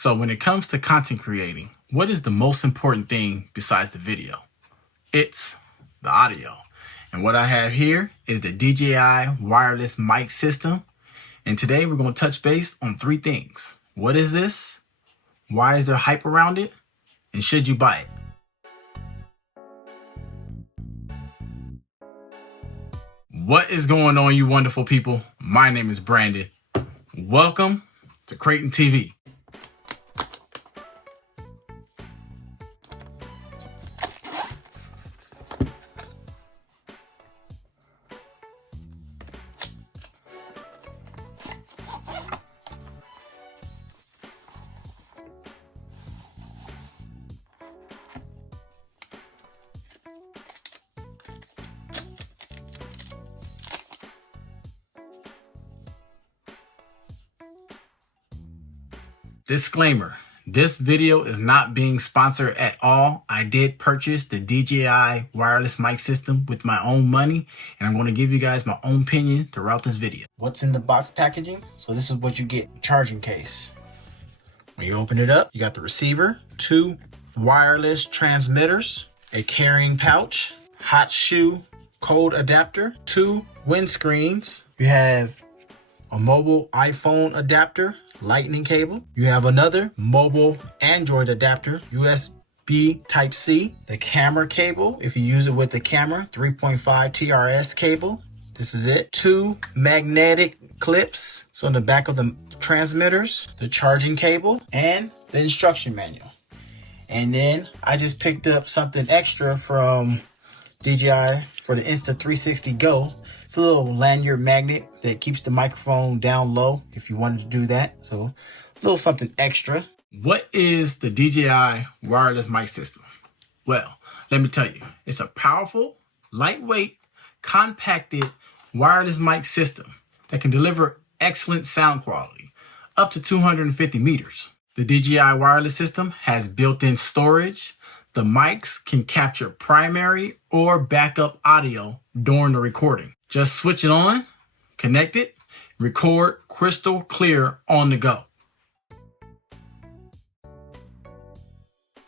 So when it comes to content creating, what is the most important thing besides the video? It's the audio. And what I have here is the DJI Wireless Mic system. And today we're going to touch base on three things. What is this? Why is there hype around it? And should you buy it? What is going on, you wonderful people? My name is Brandon. Welcome to Crayton TV. Disclaimer, this video is not being sponsored at all. I did purchase the DJI Wireless Mic system with my own money, and I'm going to give you guys my own opinion throughout this video. What's in the box packaging? So this is what you get, charging case. When you open it up, you got the receiver, two wireless transmitters, a carrying pouch, hot shoe cold adapter, two windscreens. You have a mobile iPhone adapter, lightning cable. You have another mobile Android adapter, USB Type-C, the camera cable. If you use it with the camera, 3.5 TRS cable. This is it. Two magnetic clips. So in the back of the transmitters, the charging cable, and the instruction manual. And then I just picked up something extra from DJI for the Insta360 Go. It's a little lanyard magnet that keeps the microphone down low if you wanted to do that. So a little something extra. What is the DJI Wireless Mic system? Well, let me tell you, it's a powerful, lightweight, compacted wireless mic system that can deliver excellent sound quality, up to 250 meters. The DJI wireless system has built-in storage. The mics can capture primary or backup audio during the recording. Just switch it on, connect it, record crystal clear on the go.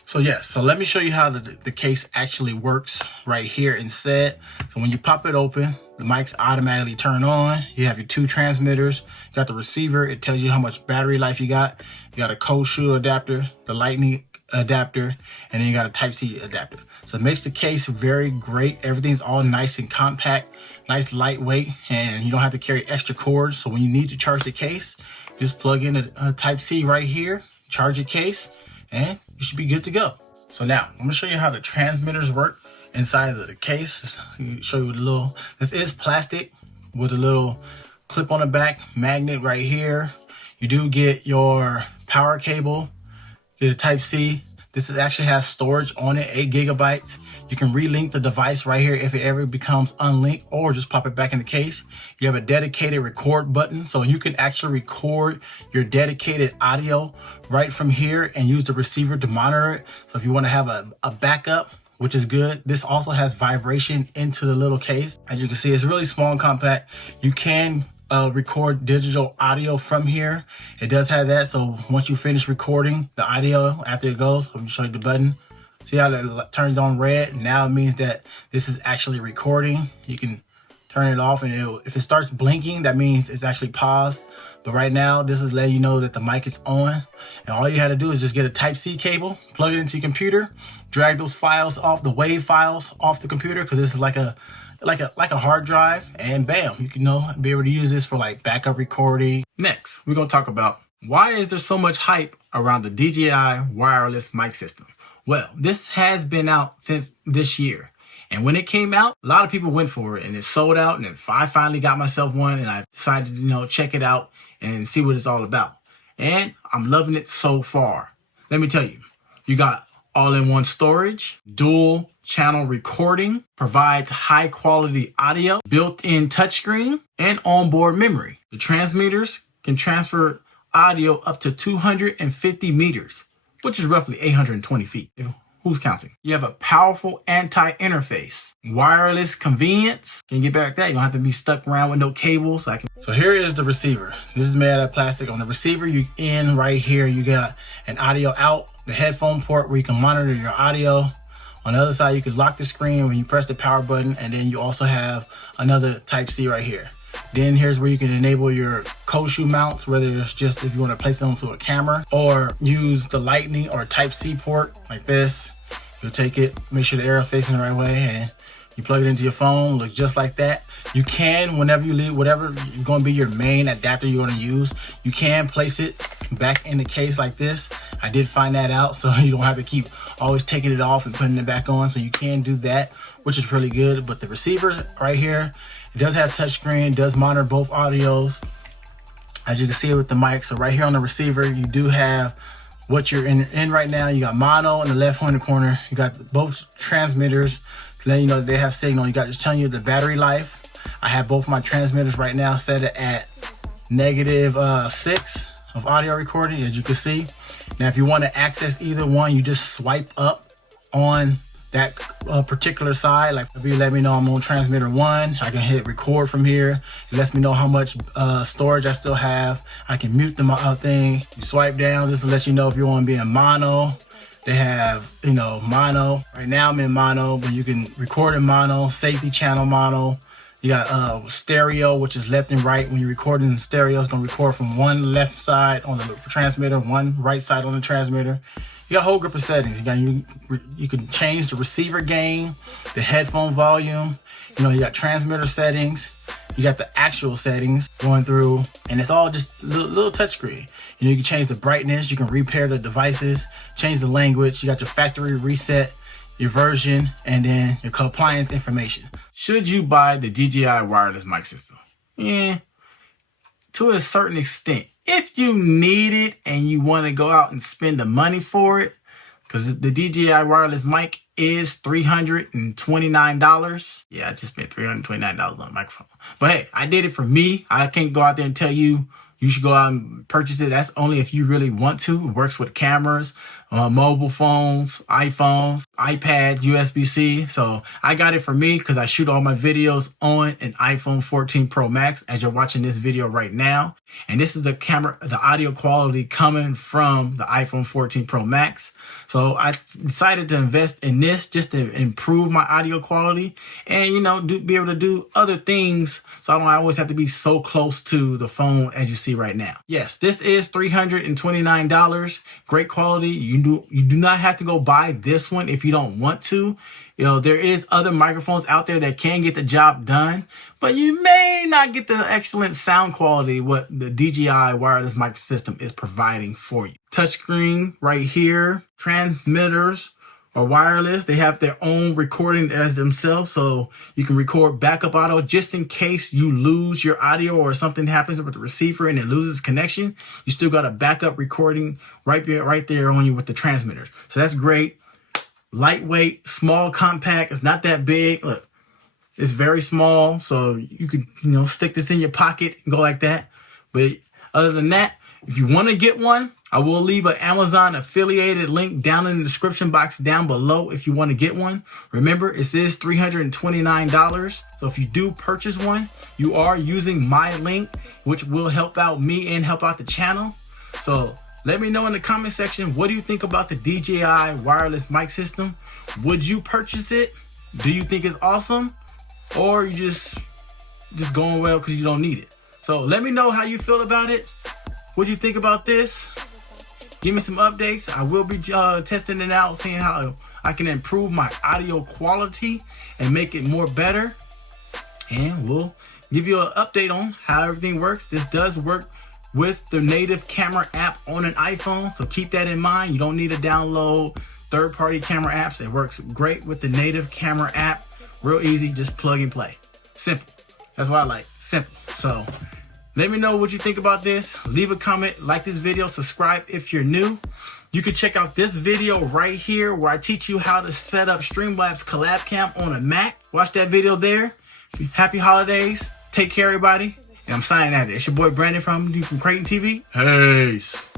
So let me show you how the case actually works right here instead. So when you pop it open, the mics automatically turn on. You have your two transmitters, you got the receiver. It tells you how much battery life you got. You got a cold shoe adapter, the lightning adapter, and then you got a Type-C adapter. So it makes the case very great. Everything's all nice and compact, nice lightweight, and you don't have to carry extra cords. So when you need to charge the case, just plug in a Type-C right here, charge your case, and you should be good to go. So now I'm gonna show you how the transmitters work inside of the case. Show you the little, this is plastic with a little clip on the back, magnet right here. You do get your power cable, get a Type-C. This actually has storage on it, 8 gigabytes. You can relink the device right here if it ever becomes unlinked, or just pop it back in the case. You have a dedicated record button, so you can actually record your dedicated audio right from here and use the receiver to monitor it. So if you want to have a backup, which is good. This also has vibration into the little case. As you can see, it's really small and compact. You can record digital audio from here. It does have that, so once you finish recording the audio after it goes, let me show you the button. See how it turns on red? Now it means that this is actually recording. You can turn it off, and if it starts blinking, that means it's actually paused. But right now, this is letting you know that the mic is on. And all you had to do is just get a Type-C cable, plug it into your computer, drag those files off, the WAV files off the computer, because this is like a hard drive, and bam, you can be able to use this for like backup recording. Next, we're gonna talk about why is there so much hype around the DJI wireless mic system. Well, this has been out since this year, and when it came out, a lot of people went for it, and it sold out. And I finally got myself one, and I decided to check it out and see what it's all about. And I'm loving it so far. Let me tell you, you got all-in-one storage, dual channel recording, provides high quality audio, built-in touchscreen, and onboard memory. The transmitters can transfer audio up to 250 meters, which is roughly 820 feet. Who's counting? You have a powerful anti-interface, wireless convenience. Can you get back that? You don't have to be stuck around with no cables. So here is the receiver. This is made out of plastic. On the receiver, right here, you got an audio out, the headphone port where you can monitor your audio. On the other side, you can lock the screen when you press the power button, and then you also have another Type-C right here. Then here's where you can enable your cold shoe mounts, whether it's just if you want to place it onto a camera or use the Lightning or Type-C port like this. You'll take it, make sure the arrow is facing the right way, and you plug it into your phone, looks just like that. You can, whenever you leave, whatever is going to be your main adapter you're going to use, you can place it back in the case like this. I did find that out, so you don't have to keep always taking it off and putting it back on. So you can do that, which is really good. But the receiver right here, it does have touchscreen, does monitor both audios, as you can see with the mic. So right here on the receiver, you do have what you're in right now. You got mono in the left-hand corner. You got both transmitters to let you know that they have signal. You got just telling you the battery life. I have both my transmitters right now set at -6 of audio recording, as you can see. Now, if you want to access either one, you just swipe up on that particular side. Like if you let me know I'm on transmitter 1, I can hit record from here. It lets me know how much storage I still have. I can mute the thing. You swipe down just to let you know if you want to be in mono. They have, you know, mono. Right now I'm in mono, but you can record in mono, safety channel mono. You got stereo, which is left and right. When you're recording in stereo, it's gonna record from one left side on the transmitter, one right side on the transmitter. You got a whole group of settings. You can change the receiver gain, the headphone volume. You know, you got transmitter settings. You got the actual settings going through, and it's all just little touchscreen. You know, you can change the brightness. You can repair the devices, change the language. You got your factory reset, your version, and then your compliance information. Should you buy the DJI Wireless Mic system? Yeah, to a certain extent. If you need it and you want to go out and spend the money for it, because the DJI Wireless Mic is $329. Yeah, I just spent $329 on a microphone. But hey, I did it for me. I can't go out there and tell you you should go out and purchase it. That's only if you really want to. It works with cameras, mobile phones, iPhones, iPads, USB-C. So I got it for me because I shoot all my videos on an iPhone 14 Pro Max, as you're watching this video right now. And this is the camera, the audio quality coming from the iPhone 14 Pro Max. So I decided to invest in this just to improve my audio quality and, you know, be able to do other things so I don't always have to be so close to the phone as you see right now. Yes, this is $329. Great quality. You do not have to go buy this one if you don't want to. You know, there is other microphones out there that can get the job done, but you may not get the excellent sound quality what the DJI Wireless Mic system is providing for you. Touchscreen right here. Transmitters are wireless. They have their own recording as themselves, so you can record backup audio just in case you lose your audio or something happens with the receiver and it loses connection. You still got a backup recording right there on you with the transmitters. So that's great. Lightweight, small, compact. It's not that big. Look, it's very small, so you could, you know, stick this in your pocket and go like that. But other than that, if you want to get one, I will leave an Amazon affiliated link down in the description box down below if you want to get one. Remember, it is $329. So if you do purchase one, you are using my link, which will help out me and help out the channel. So let me know in the comment section, what do you think about the DJI Wireless Mic system? Would you purchase it? Do you think it's awesome? Or you just going well because you don't need it? So let me know how you feel about it. What do you think about this? Give me some updates. I will be testing it out, seeing how I can improve my audio quality and make it more better. And we'll give you an update on how everything works. This does work with the native camera app on an iPhone, so keep that in mind. You don't need to download third-party camera apps. It works great with the native camera app. Real easy, just plug and play. Simple. That's what I like, simple. So let me know what you think about this. Leave a comment, like this video, subscribe if you're new. You can check out this video right here where I teach you how to set up Streamlabs Collab Cam on a Mac. Watch that video there. Happy holidays. Take care, everybody. And I'm signing out. It's your boy Brandon from Crayton TV. Peace.